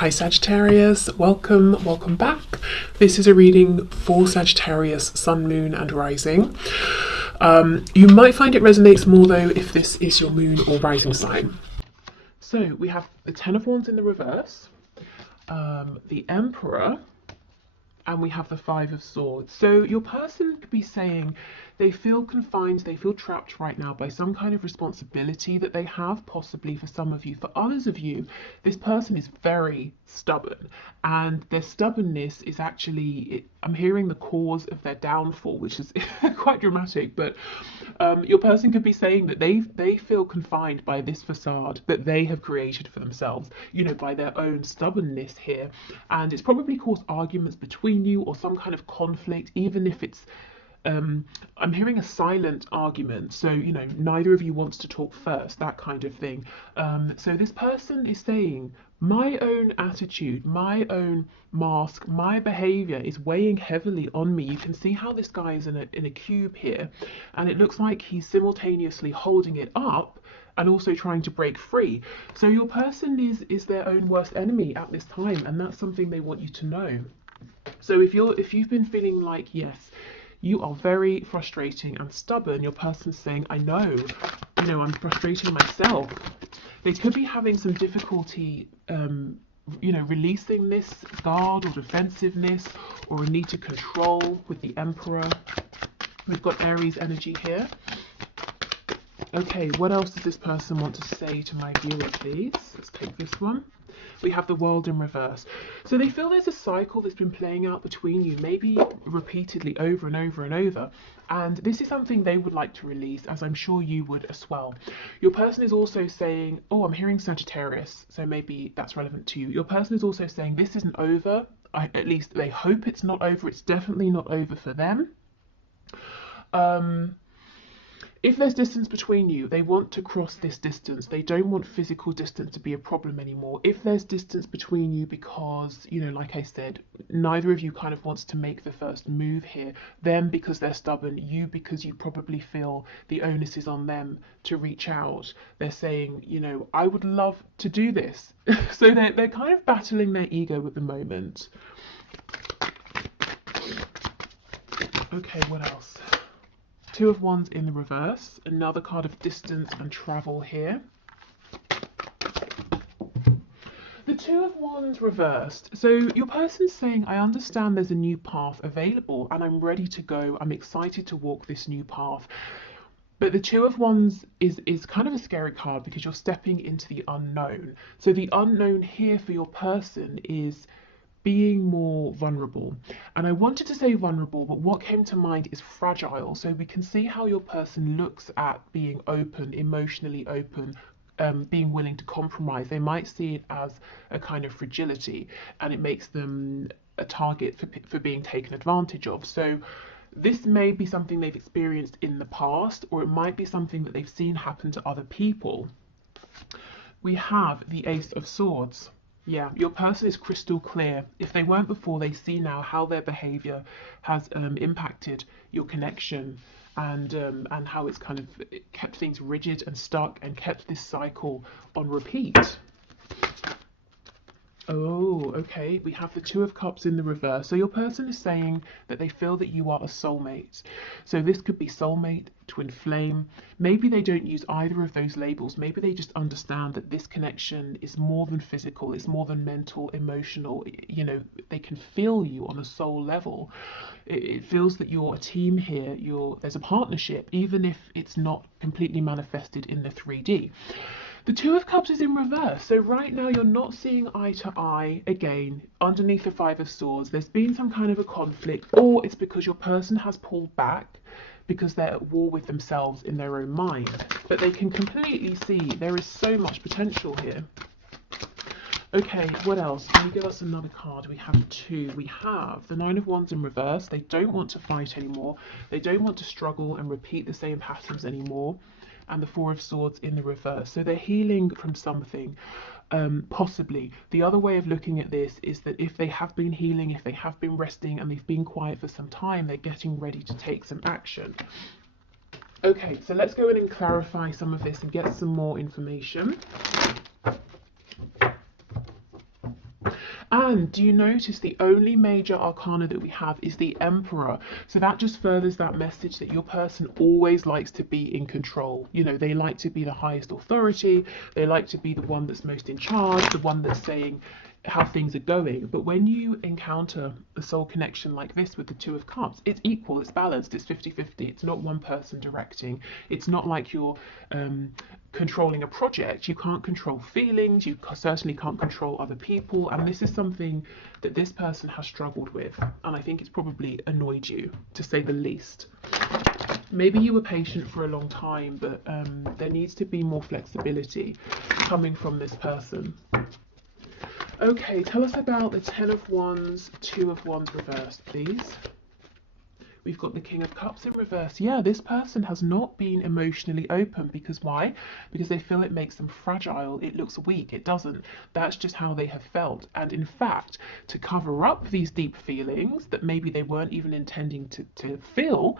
Hi Sagittarius, welcome back. This is a reading for Sagittarius, Sun, Moon and Rising. You might find it resonates more though if this is your moon or rising sign. So we have the Ten of Wands in the reverse, the Emperor, and we have the Five of Swords. So your person could be saying they feel confined, they feel trapped right now by some kind of responsibility that they have, possibly for some of you. For others of you, this person is very stubborn, and their stubbornness is actually, I'm hearing the cause of their downfall, which is quite dramatic, but your person could be saying that they feel confined by this facade that they have created for themselves, you know, by their own stubbornness here. And it's probably caused arguments between you or some kind of conflict, even if it's I'm hearing a silent argument, so you know neither of you wants to talk first, that kind of thing. So this person is saying my own attitude, my own mask, my behavior is weighing heavily on me. You can see how this guy is in a cube here, and it looks like he's simultaneously holding it up and also trying to break free. So your person is their own worst enemy at this time, and that's something they want you to know. So if you've been feeling like, yes, you are very frustrating and stubborn, your person's saying, I know, you know, I'm frustrating myself. They could be having some difficulty, you know, releasing this guard or defensiveness or a need to control with the Emperor. We've got Aries energy here. Okay, what else does this person want to say to my viewer, please? Let's take this one. We have the World in reverse. So they feel there's a cycle that's been playing out between you, maybe repeatedly over and over and over. And this is something they would like to release, as I'm sure you would as well. Your person is also saying, oh, I'm hearing Sagittarius, so maybe that's relevant to you. Your person is also saying this isn't over. At least they hope it's not over. It's definitely not over for them. If there's distance between you, they want to cross this distance. They don't want physical distance to be a problem anymore. If there's distance between you because, you know, like I said, neither of you kind of wants to make the first move here, them because they're stubborn, you because you probably feel the onus is on them to reach out. They're saying, you know, I would love to do this. So they're kind of battling their ego at the moment. Okay, what else? Two of Wands in the reverse, another card of distance and travel here. The Two of Wands reversed. So your person's saying, I understand there's a new path available and I'm ready to go. I'm excited to walk this new path. But the Two of Wands is kind of a scary card because you're stepping into the unknown. So the unknown here for your person is being more vulnerable. And I wanted to say vulnerable, but what came to mind is fragile. So we can see how your person looks at being open, emotionally open, being willing to compromise. They might see it as a kind of fragility, and it makes them a target for being taken advantage of. So this may be something they've experienced in the past, or it might be something that they've seen happen to other people. We have the Ace of Swords. Yeah, your person is crystal clear. If they weren't before, they see now how their behavior has impacted your connection, and how it's kind of kept things rigid and stuck and kept this cycle on repeat. Oh, okay. We have the Two of Cups in the reverse. So your person is saying that they feel that you are a soulmate. So this could be soulmate, twin flame. Maybe they don't use either of those labels. Maybe they just understand that this connection is more than physical. It's more than mental, emotional. You know, they can feel you on a soul level. It feels that you're a team here. There's a partnership, even if it's not completely manifested in the 3D. The Two of Cups is in reverse. So right now you're not seeing eye to eye again underneath the Five of Swords. There's been some kind of a conflict, or it's because your person has pulled back because they're at war with themselves in their own mind. But they can completely see there is so much potential here. Okay, what else? Can you give us another card? We have two. We have the Nine of Wands in reverse. They don't want to fight anymore. They don't want to struggle and repeat the same patterns anymore. And the Four of Swords in the reverse. So they're healing from something, possibly. The other way of looking at this is that if they have been healing, if they have been resting and they've been quiet for some time, they're getting ready to take some action. Okay, so let's go in and clarify some of this and get some more information. And do you notice the only major arcana that we have is the Emperor? So that just furthers that message that your person always likes to be in control. You know, they like to be the highest authority. They like to be the one that's most in charge, the one that's saying how things are going. But when you encounter a soul connection like this with the Two of Cups, it's equal, it's balanced, it's 50-50. It's not one person directing. It's not like you're controlling a project. You can't control feelings, you certainly can't control other people, and this is something that this person has struggled with, and I think it's probably annoyed you, to say the least. Maybe you were patient for a long time, but there needs to be more flexibility coming from this person. Okay, tell us about the Ten of Wands, Two of Wands reversed, please. We've got the King of Cups in reverse. Yeah, this person has not been emotionally open. Because why? Because they feel it makes them fragile. It looks weak. It doesn't. That's just how they have felt. And in fact, to cover up these deep feelings that maybe they weren't even intending to feel,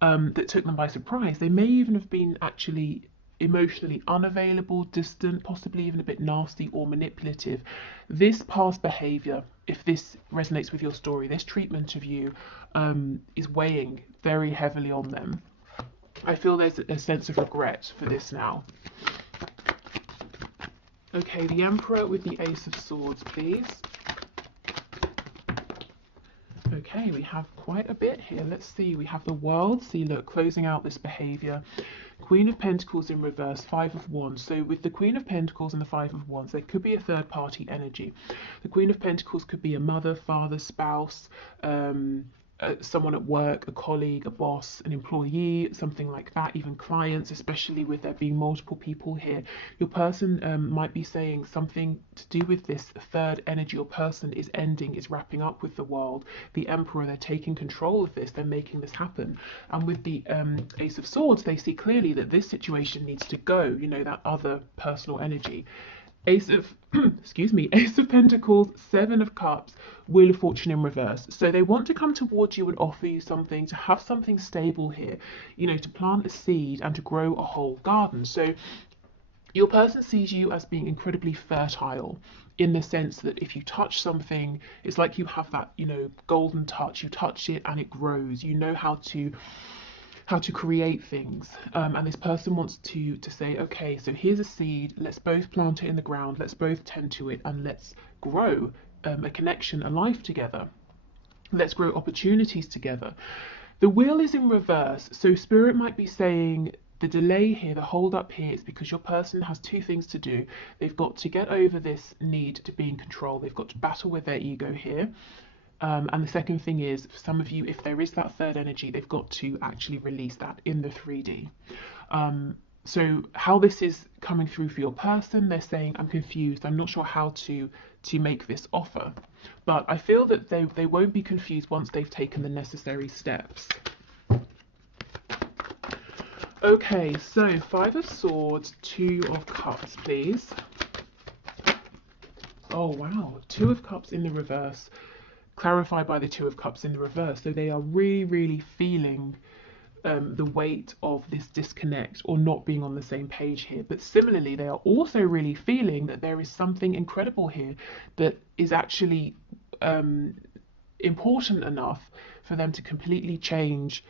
that took them by surprise, they may even have been actually emotionally unavailable, distant, possibly even a bit nasty or manipulative. This past behavior, if this resonates with your story, this treatment of you is weighing very heavily on them. I feel there's a sense of regret for this now. Okay, the Emperor with the Ace of Swords, please. Okay, we have quite a bit here. Let's see. We have the World. See, look, closing out this behavior. Queen of Pentacles in reverse, Five of Wands. So with the Queen of Pentacles and the Five of Wands, there could be a third party energy. The Queen of Pentacles could be a mother, father, spouse, someone at work, a colleague, a boss, an employee, something like that, even clients, especially with there being multiple people here. Your person might be saying something to do with this third energy or person is ending, is wrapping up with the World. The Emperor, they're taking control of this, they're making this happen. And with the Ace of Swords, they see clearly that this situation needs to go, you know, that other personal energy. Ace of excuse me, Ace of Pentacles, Seven of Cups, Wheel of Fortune in reverse. So they want to come towards you and offer you something, to have something stable here, you know, to plant a seed and to grow a whole garden. So your person sees you as being incredibly fertile, in the sense that if you touch something, it's like you have that, you know, golden touch. You touch it and it grows. You know how to create things, and this person wants to say, okay, so here's a seed, let's both plant it in the ground, let's both tend to it, and let's grow a connection, a life together. Let's grow opportunities together. The Wheel is in reverse, so Spirit might be saying the delay here, the hold up here, is because your person has two things to do. They've got to get over this need to be in control. They've got to battle with their ego here. And the second thing is, for some of you, if there is that third energy, they've got to actually release that in the 3D. So how this is coming through for your person, they're saying, I'm confused, I'm not sure how to make this offer. But I feel that they won't be confused once they've taken the necessary steps. Okay, so Five of Swords, Two of Cups, please. Oh, wow. Two of Cups in the reverse. Clarified by the Two of Cups in the reverse. So they are really, really feeling the weight of this disconnect or not being on the same page here. But similarly, they are also really feeling that there is something incredible here that is actually important enough for them to completely change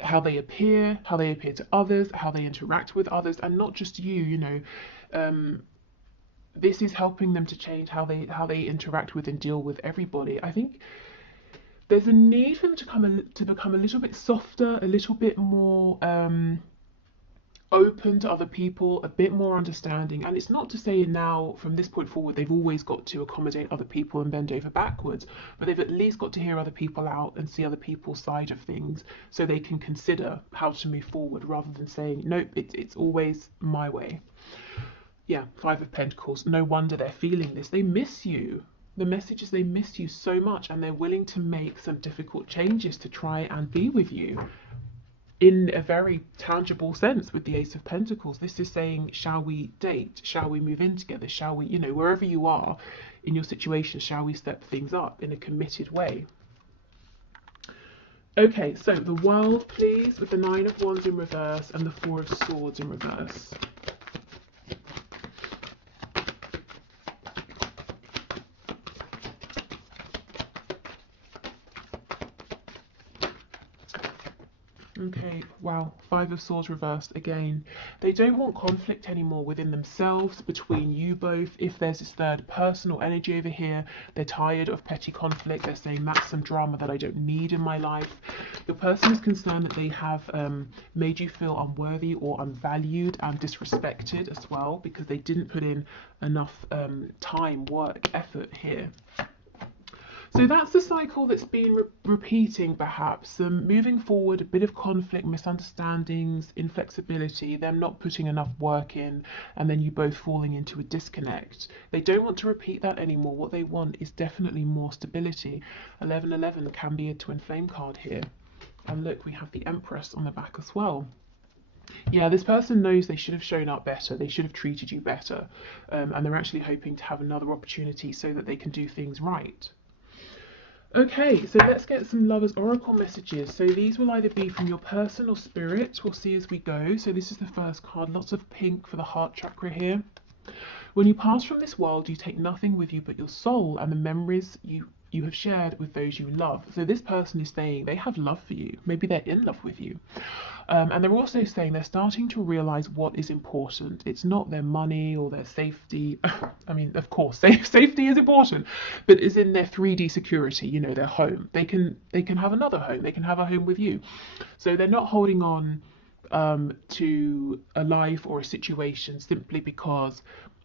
how they appear to others, how they interact with others, and not just you know. This is helping them to change how they interact with and deal with everybody. I think there's a need for them to become a little bit softer, a little bit more open to other people, a bit more understanding. And it's not to say now, from this point forward, they've always got to accommodate other people and bend over backwards, but they've at least got to hear other people out and see other people's side of things, so they can consider how to move forward, rather than saying, nope, it's always my way. Yeah, Five of Pentacles. No wonder they're feeling this. They miss you. The message is they miss you so much, and they're willing to make some difficult changes to try and be with you in a very tangible sense. With the Ace of Pentacles, this is saying, shall we date? Shall we move in together? Shall we, you know, wherever you are in your situation, shall we step things up in a committed way? Okay, so the World, please, with the Nine of Wands in reverse and the Four of Swords in reverse. Okay, wow, Five of Swords reversed again. They don't want conflict anymore within themselves, between you both. If there's this third personal energy over here, they're tired of petty conflict. They're saying that's some drama that I don't need in my life. Your person is concerned that they have made you feel unworthy or unvalued and disrespected as well, because they didn't put in enough time, work, effort here. So that's the cycle that's been repeating, perhaps. Moving forward, a bit of conflict, misunderstandings, inflexibility, them not putting enough work in, and then you both falling into a disconnect. They don't want to repeat that anymore. What they want is definitely more stability. 1111 can be a twin flame card here. And look, we have the Empress on the back as well. Yeah, this person knows they should have shown up better. They should have treated you better. And they're actually hoping to have another opportunity so that they can do things right. Okay, so let's get some Lovers Oracle messages. So these will either be from your person or spirit. We'll see as we go. So this is the first card. Lots of pink for the heart chakra here. When you pass from this world, you take nothing with you but your soul and the memories you have shared with those you love. So this person is saying they have love for you. Maybe they're in love with you. And they're also saying they're starting to realize what is important. It's not their money or their safety. I mean, of course, safety is important, but is in their 3D security, you know, their home. They can have another home. They can have a home with you. So they're not holding on to a life or a situation simply because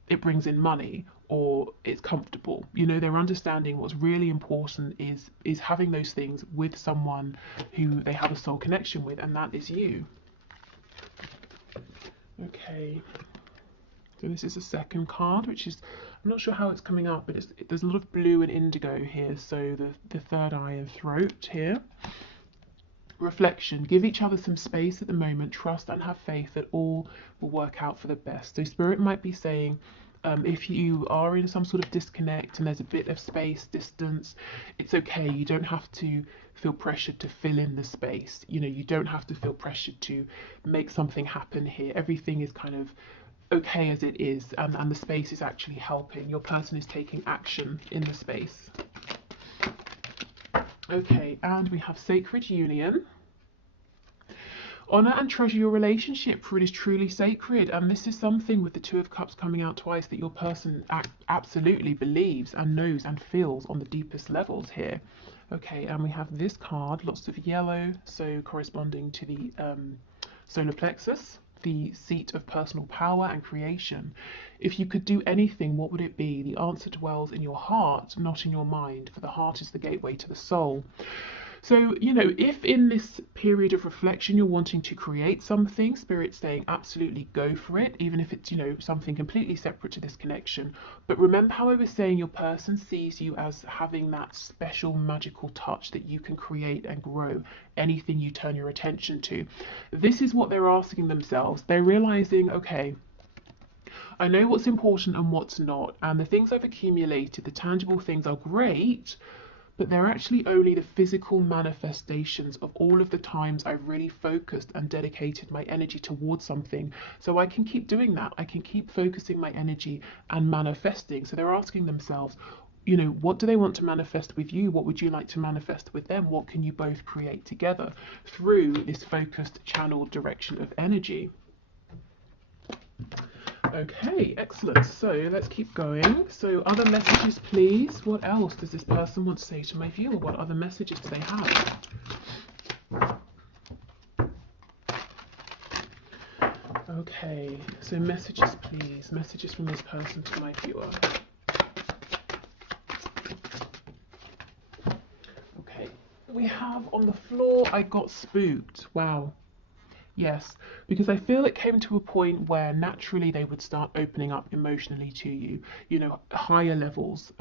it brings in money or it's comfortable. You know, they're understanding what's really important is having those things with someone who they have a soul connection with, and that is you. Okay, so this is the second card, which is, I'm not sure how it's coming up, but there's a lot of blue and indigo here. So the third eye and throat here. Reflection. Give each other some space at the moment. Trust and have faith that all will work out for the best. So Spirit might be saying, if you are in some sort of disconnect and there's a bit of space, distance, it's okay. You don't have to feel pressured to fill in the space. You know, you don't have to feel pressured to make something happen here. Everything is kind of okay as it is, and the space is actually helping. Your person is taking action in the space. Okay, and we have Sacred Union. Honor and treasure your relationship, for it is truly sacred. And this is something with the Two of Cups coming out twice that your person absolutely believes and knows and feels on the deepest levels here. Okay, and we have this card, lots of yellow, so corresponding to the solar plexus, the seat of personal power and creation. If you could do anything, what would it be? The answer dwells in your heart, not in your mind, for the heart is the gateway to the soul. So, you know, if in this period of reflection you're wanting to create something, Spirit's saying absolutely go for it, even if it's, you know, something completely separate to this connection. But remember how I was saying your person sees you as having that special magical touch that you can create and grow anything you turn your attention to. This is what they're asking themselves. They're realizing, okay, I know what's important and what's not, and the things I've accumulated, the tangible things are great, but they're actually only the physical manifestations of all of the times I've really focused and dedicated my energy towards something. So I can keep doing that. I can keep focusing my energy and manifesting. So they're asking themselves, you know, what do they want to manifest with you? What would you like to manifest with them? What can you both create together through this focused channeled direction of energy? Okay, excellent. So let's keep going. So other messages, please. What else does this person want to say to my viewer? What other messages do they have? Okay, so messages, please. Messages from this person to my viewer. Okay, we have on the floor, I got spooked. Wow. Yes, because I feel it came to a point where naturally they would start opening up emotionally to you, you know, higher levels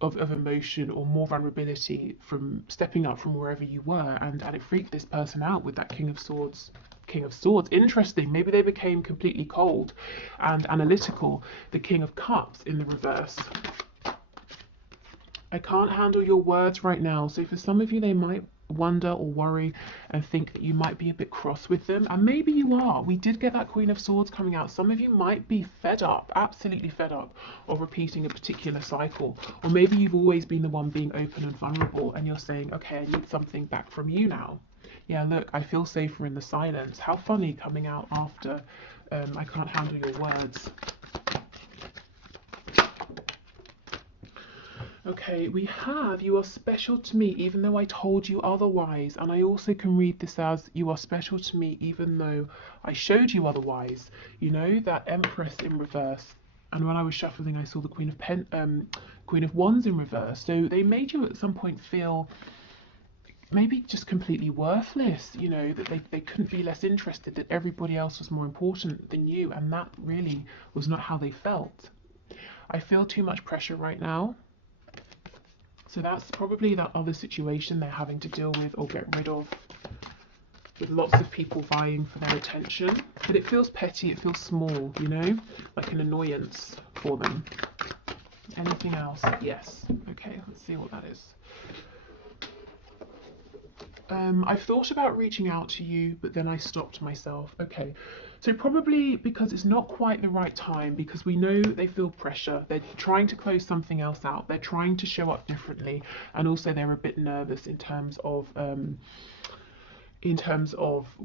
of emotion or more vulnerability from stepping up from wherever you were, and it freaked this person out with that King of Swords. King of Swords. Interesting. Maybe they became completely cold and analytical. The King of Cups in the reverse. I can't handle your words right now. So for some of you, they might wonder or worry and think that you might be a bit cross with them, and maybe you are. We did get that Queen of Swords coming out. Some of you might be fed up, absolutely fed up of repeating a particular cycle, or maybe you've always been the one being open and vulnerable and you're saying, okay, I need something back from you now. Yeah, look, I feel safer in the silence. How funny coming out after I can't handle your words. Okay, we have you are special to me even though I told you otherwise. And I also can read this as you are special to me even though I showed you otherwise. You know, that Empress in reverse. And when I was shuffling, I saw the Queen of Wands in reverse. So they made you at some point feel maybe just completely worthless, you know, that they couldn't be less interested, that everybody else was more important than you. And that really was not how they felt. I feel too much pressure right now. So that's probably that other situation they're having to deal with or get rid of, with lots of people vying for their attention. But it feels petty, it feels small, you know, like an annoyance for them. Anything else? Yes. Okay, let's see what that is. I've thought about reaching out to you, but then I stopped myself. Okay, so probably because it's not quite the right time, because we know they feel pressure. They're trying to close something else out. They're trying to show up differently, and also they're a bit nervous in terms of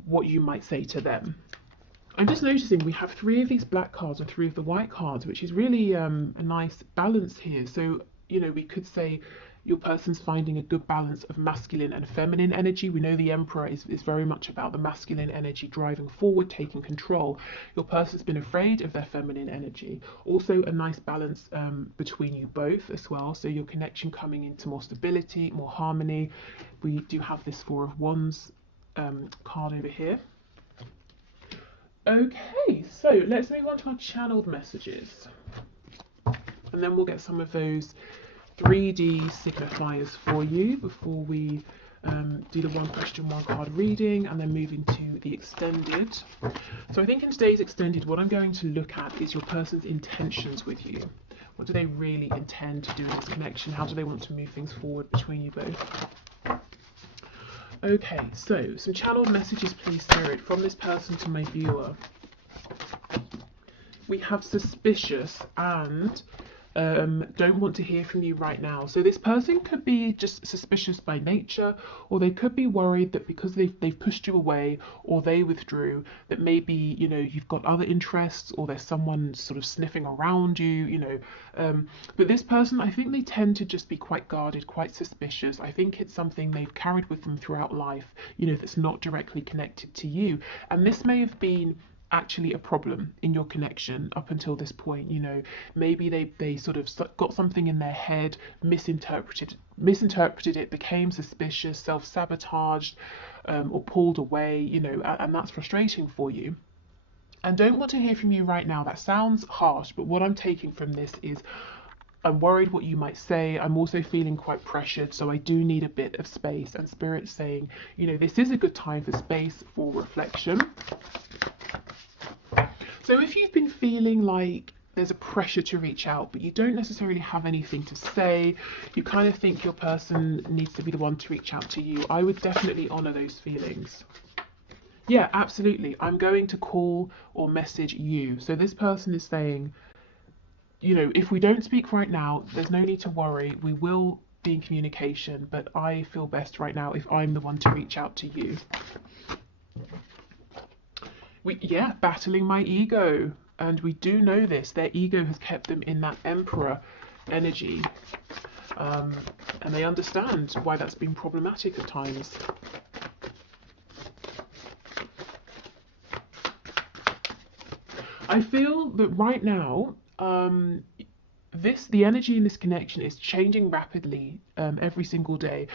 what you might say to them. I'm just noticing we have 3 of these black cards and 3 of the white cards, which is really a nice balance here. So, you know, we could say your person's finding a good balance of masculine and feminine energy. We know the Emperor is very much about the masculine energy driving forward, taking control. Your person's been afraid of their feminine energy. Also a nice balance between you both as well. So your connection coming into more stability, more harmony. We do have this 4 of Wands card over here. Okay, so let's move on to our channeled messages. And then we'll get some of those 3D signifiers for you before we do the 1 question 1 card reading and then move into the extended. So I think in today's extended, what I'm going to look at is your person's intentions with you. What do they really intend to do in this connection? How do they want to move things forward between you both? Okay, so some channeled messages, please, Spirit, from this person to my viewer. We have suspicious and don't want to hear from you right now. So this person could be just suspicious by nature, or they could be worried that because they've pushed you away or they withdrew, that maybe, you know, you've got other interests or there's someone sort of sniffing around you, you know. But this person, I think they tend to just be quite guarded, quite suspicious. I think it's something they've carried with them throughout life, you know, that's not directly connected to you. And this may have been actually a problem in your connection up until this point. You know, maybe they sort of got something in their head, misinterpreted it, became suspicious, self-sabotaged, or pulled away, you know, and that's frustrating for you. And don't want to hear from you right now. That sounds harsh, but what I'm taking from this is I'm worried what you might say. I'm also feeling quite pressured, so I do need a bit of space. And Spirit's saying, you know, this is a good time for space, for reflection. So if you've been feeling like there's a pressure to reach out, but you don't necessarily have anything to say, you kind of think your person needs to be the one to reach out to you, I would definitely honour those feelings. Yeah, absolutely. I'm going to call or message you. So this person is saying, you know, if we don't speak right now, there's no need to worry. We will be in communication, but I feel best right now if I'm the one to reach out to you. Yeah, battling my ego. And we do know this. Their ego has kept them in that Emperor energy. And they understand why that's been problematic at times. I feel that right now, the energy in this connection is changing rapidly every single day.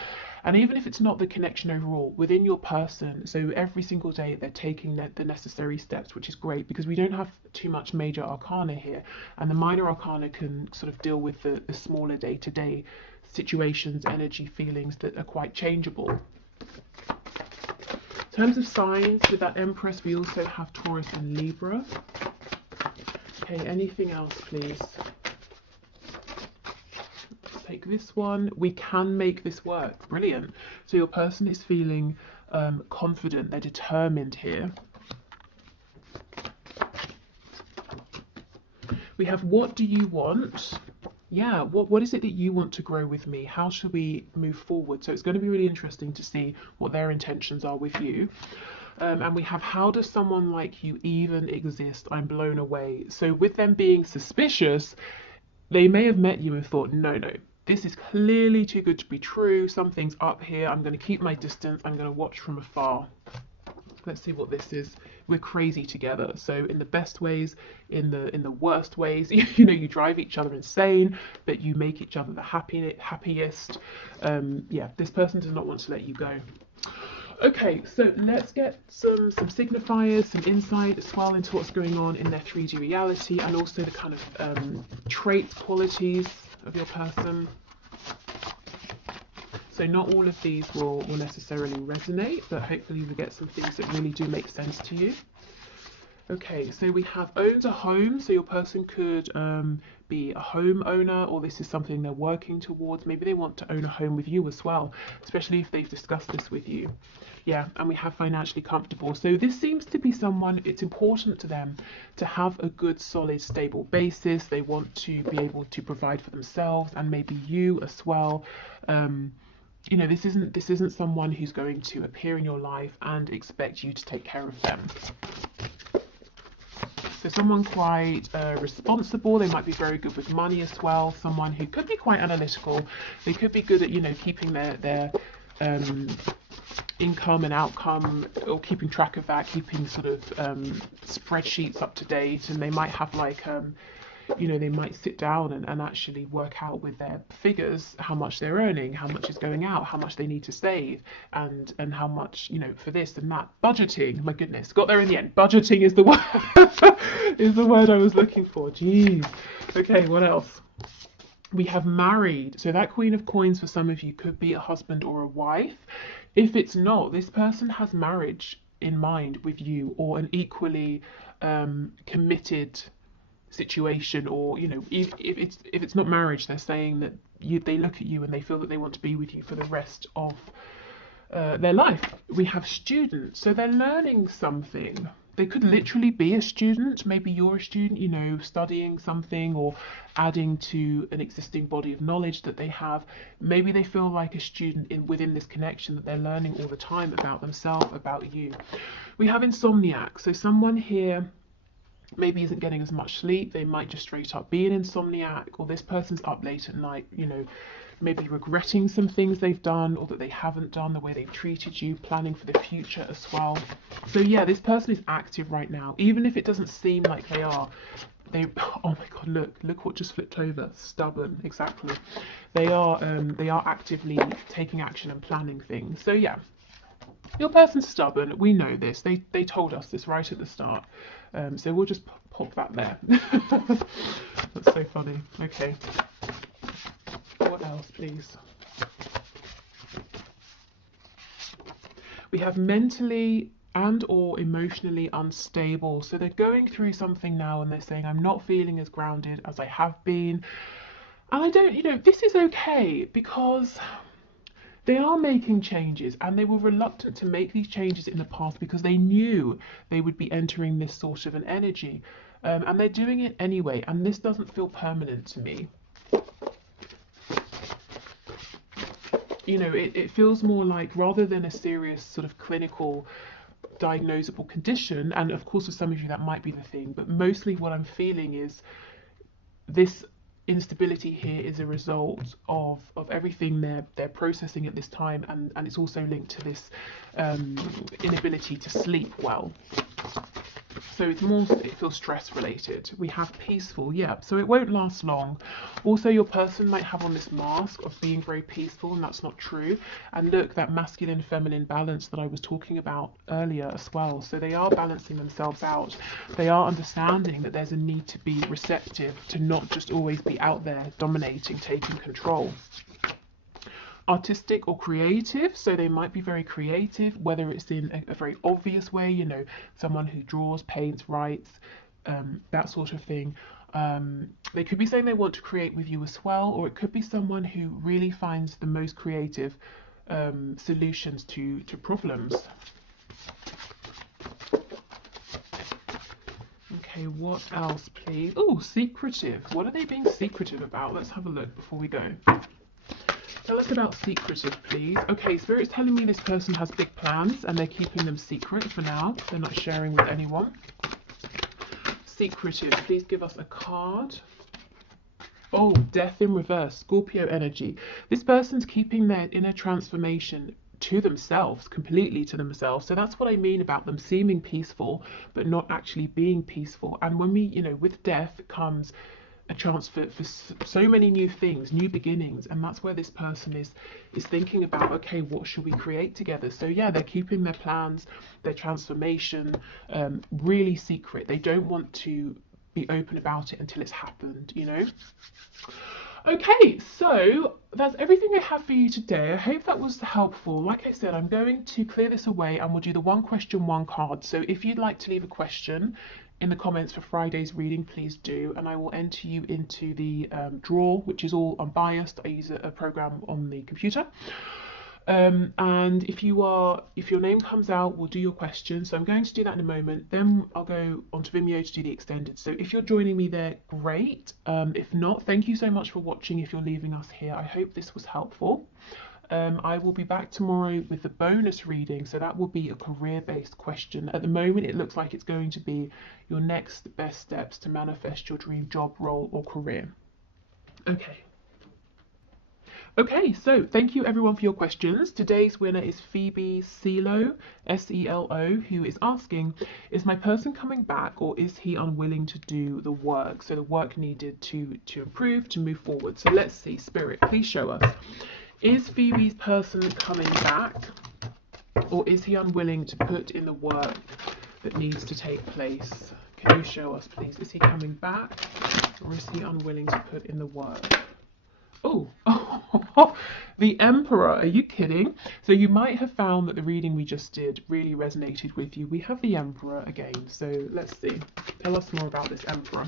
And even if it's not the connection overall, within your person, so every single day they're taking the necessary steps, which is great because we don't have too much major arcana here. And the minor arcana can sort of deal with the smaller day-to-day situations, energy, feelings that are quite changeable. In terms of signs, with that Empress, we also have Taurus and Libra. Okay, anything else, please? Take this one. We can make this work. Brilliant. So your person is feeling confident. They're determined here. We have what do you want? Yeah, what is it that you want to grow with me? How should we move forward? So it's going to be really interesting to see what their intentions are with you. And we have, how does someone like you even exist? I'm blown away. So with them being suspicious, they may have met you and thought, no, no, this is clearly too good to be true. Something's up here. I'm going to keep my distance. I'm going to watch from afar. Let's see what this is. We're crazy together. So in the best ways, in the worst ways, you know, you drive each other insane, but you make each other the happiest. Yeah, this person does not want to let you go. Okay, so let's get some signifiers, some insight as well into what's going on in their 3D reality, and also the kind of traits, qualities of your person. So not all of these will necessarily resonate, but hopefully we get some things that really do make sense to you. Okay, so we have owns a home. So your person could be a homeowner, or this is something they're working towards. Maybe they want to own a home with you as well, especially if they've discussed this with you. Yeah, and we have financially comfortable. So this seems to be someone, it's important to them to have a good, solid, stable basis. They want to be able to provide for themselves and maybe you as well. You know, this isn't someone who's going to appear in your life and expect you to take care of them. So someone quite responsible. They might be very good with money as well. Someone who could be quite analytical. They could be good at, you know, keeping their income and outcome, or keeping track of that, keeping sort of spreadsheets up to date. And they might have like you know, they might sit down and actually work out with their figures how much they're earning, how much is going out, how much they need to save, and how much, you know, for this and that. Budgeting, my goodness, got there in the end. Budgeting is the word is the word I was looking for. Jeez. Okay, what else? We have married. So that Queen of Coins for some of you could be a husband or a wife. If it's not, this person has marriage in mind with you, or an equally committed situation, or, you know, if it's not marriage, they're saying that they look at you and they feel that they want to be with you for the rest of their life. We have students, so they're learning something. They could literally be a student. Maybe you're a student, you know, studying something or adding to an existing body of knowledge that they have. Maybe they feel like a student within this connection, that they're learning all the time about themselves, about you. We have insomniac, so someone here maybe isn't getting as much sleep. They might just straight up be an insomniac, or this person's up late at night, you know, maybe regretting some things they've done or that they haven't done, the way they've treated you, planning for the future as well. So yeah, this person is active right now, even if it doesn't seem like they are. Oh my god, look what just flipped over. Stubborn, exactly. They are actively taking action and planning things. So yeah, your person's stubborn. We know this. They told us this right at the start. So we'll just pop that there. That's so funny. Okay. What else, please? We have mentally and or emotionally unstable. So they're going through something now and they're saying, I'm not feeling as grounded as I have been. And I don't, you know, this is okay, because they are making changes, and they were reluctant to make these changes in the past because they knew they would be entering this sort of an energy, and they're doing it anyway, and this doesn't feel permanent to me. You know, it feels more like, rather than a serious sort of clinical diagnosable condition, and of course for some of you that might be the thing, but mostly what I'm feeling is this instability here is a result of everything they're processing at this time, and it's also linked to this inability to sleep well. So it's more, it feels stress related. We have peaceful, yeah, so it won't last long. Also, your person might have on this mask of being very peaceful, and that's not true. And look, that masculine feminine balance that I was talking about earlier as well. So they are balancing themselves out. They are understanding that there's a need to be receptive, to not just always be out there dominating, taking control. Artistic or creative, so they might be very creative, whether it's in a very obvious way, you know, someone who draws, paints, writes, that sort of thing. They could be saying they want to create with you as well, or it could be someone who really finds the most creative solutions to problems. Okay, what else, please? Oh, secretive. What are they being secretive about? Let's have a look before we go. Tell us about secretive, please. Okay, Spirit's telling me this person has big plans and they're keeping them secret for now. They're not sharing with anyone. Secretive, please give us a card. Oh, death in reverse, Scorpio energy. This person's keeping their inner transformation to themselves, completely to themselves. So that's what I mean about them seeming peaceful, but not actually being peaceful. And when we, you know, with death comes a chance for so many new things, new beginnings. And that's where this person is thinking about, okay, what should we create together? So yeah, they're keeping their plans, their transformation, really secret. They don't want to be open about it until it's happened, you know? Okay, so that's everything I have for you today. I hope that was helpful. Like I said, I'm going to clear this away and we'll do the one question, one card. So if you'd like to leave a question in the comments for Friday's reading, please do. And I will enter you into the draw, which is all unbiased. I use a program on the computer. And if your name comes out, we'll do your question. So I'm going to do that in a moment. Then I'll go onto Vimeo to do the extended. So if you're joining me there, great. If not, thank you so much for watching. If you're leaving us here, I hope this was helpful. I will be back tomorrow with the bonus reading. So that will be a career-based question. At the moment, it looks like it's going to be your next best steps to manifest your dream job, role, or career. Okay, so thank you everyone for your questions. Today's winner is Phoebe Selo, S-E-L-O, who is asking, is my person coming back or is he unwilling to do the work? So the work needed to improve, to move forward. So let's see, Spirit, please show us. Is Phoebe's person coming back or is he unwilling to put in the work that needs to take place? Can you show us, please? Is he coming back or is he unwilling to put in the work? Oh, the Emperor, are you kidding? So you might have found that the reading we just did really resonated with you. We have the Emperor again, so let's see. Tell us more about this Emperor.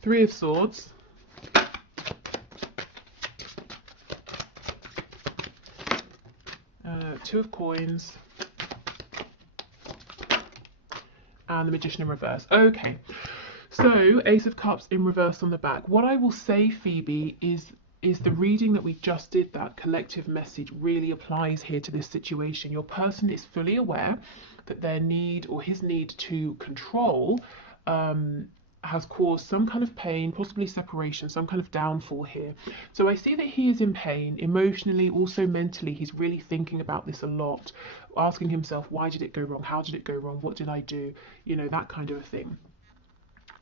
Three of Swords. Two of Coins. And the Magician in reverse. Okay. So, Ace of Cups in reverse on the back. What I will say, Phoebe, is the reading that we just did, that collective message really applies here to this situation. Your person is fully aware that their need or his need to control has caused some kind of pain, possibly separation, some kind of downfall here. So I see that he is in pain emotionally, also mentally. He's really thinking about this a lot, asking himself, why did it go wrong? How did it go wrong? What did I do? You know, that kind of a thing.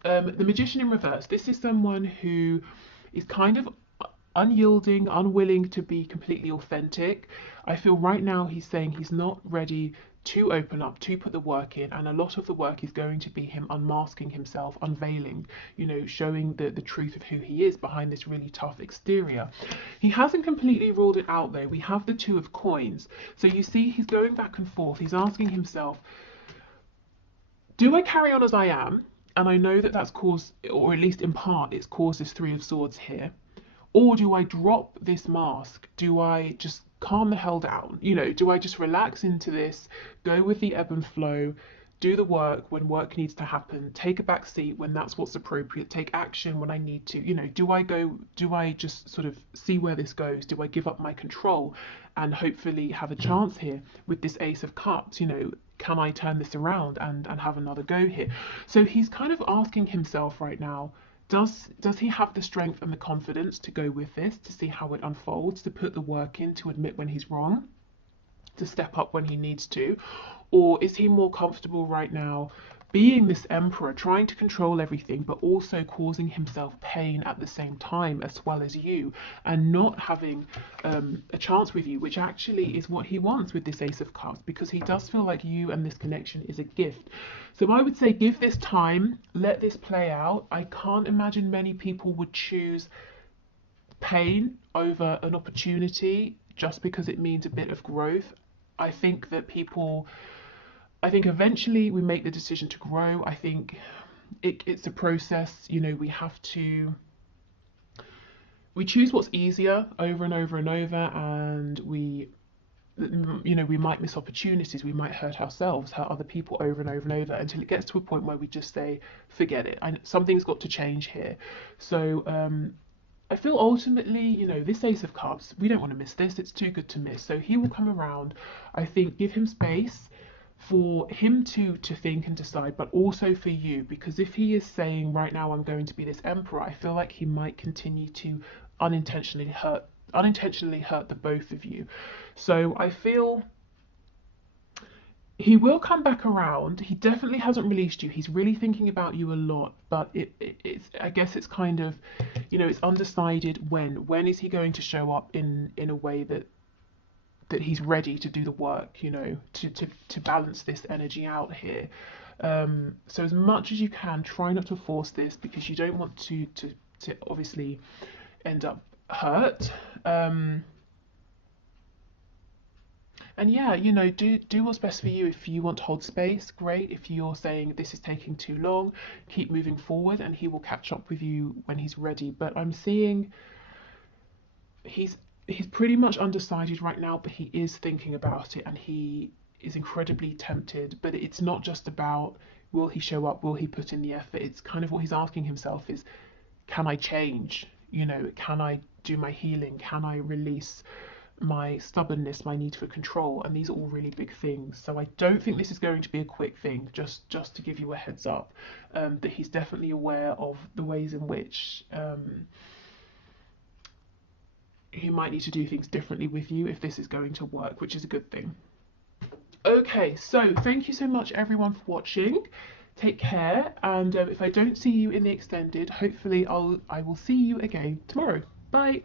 The Magician in reverse. This is someone who is kind of unyielding, unwilling to be completely authentic. I feel right now he's saying he's not ready to open up, to put the work in, and a lot of the work is going to be him unmasking himself, unveiling, you know, showing the truth of who he is behind this really tough exterior. He hasn't completely ruled it out though. We have the Two of Coins. So you see he's going back and forth. He's asking himself, do I carry on as I am? And I know that that's caused, or at least in part, it's caused this Three of Swords here. Or do I drop this mask? Do I just calm the hell down? You know, do I just relax into this, go with the ebb and flow, do the work when work needs to happen, take a back seat when that's what's appropriate, take action when I need to? You know, do I just sort of see where this goes? Do I give up my control and hopefully have a chance here with this Ace of Cups? You know, can I turn this around and have another go here? So he's kind of asking himself right now, does he have the strength and the confidence to go with this, to see how it unfolds, to put the work in, to admit when he's wrong, to step up when he needs to? Or is he more comfortable right now being this Emperor, trying to control everything, but also causing himself pain at the same time, as well as you, and not having a chance with you, which actually is what he wants with this Ace of Cups, because he does feel like you and this connection is a gift. So I would say give this time, let this play out. I can't imagine many people would choose pain over an opportunity just because it means a bit of growth. I think eventually we make the decision to grow. I think it's a process. You know, we choose what's easier over and over and over, and we you know, we might miss opportunities, we might hurt ourselves, hurt other people over and over and over, until it gets to a point where we just say, forget it, something's got to change here. So I feel ultimately, you know, this Ace of Cups, we don't want to miss this, it's too good to miss. So he will come around. I think give him space for him to think and decide, but also for you, because if he is saying right now I'm going to be this emperor, I feel like he might continue to unintentionally hurt the both of you. So I feel he will come back around. He definitely hasn't released you. He's really thinking about you a lot, but it's, I guess it's kind of, you know, it's undecided when is he going to show up in a way that he's ready to do the work, you know, to balance this energy out here. So as much as you can, try not to force this, because you don't want to obviously end up hurt. And yeah, you know, do what's best for you. If you want to hold space, great. If you're saying this is taking too long, keep moving forward, and he will catch up with you when he's ready. But I'm seeing he's pretty much undecided right now, but he is thinking about it, and he is incredibly tempted. But it's not just about will he show up, will he put in the effort. It's kind of what he's asking himself is, can I change? You know, can I do my healing? Can I release my stubbornness, my need for control? And these are all really big things. So I don't think this is going to be a quick thing, just to give you a heads up, that he's definitely aware of the ways in which he might need to do things differently with you if this is going to work, which is a good thing. Okay, so thank you so much everyone for watching. Take care, and if I don't see you in the extended, hopefully I will see you again tomorrow. Bye.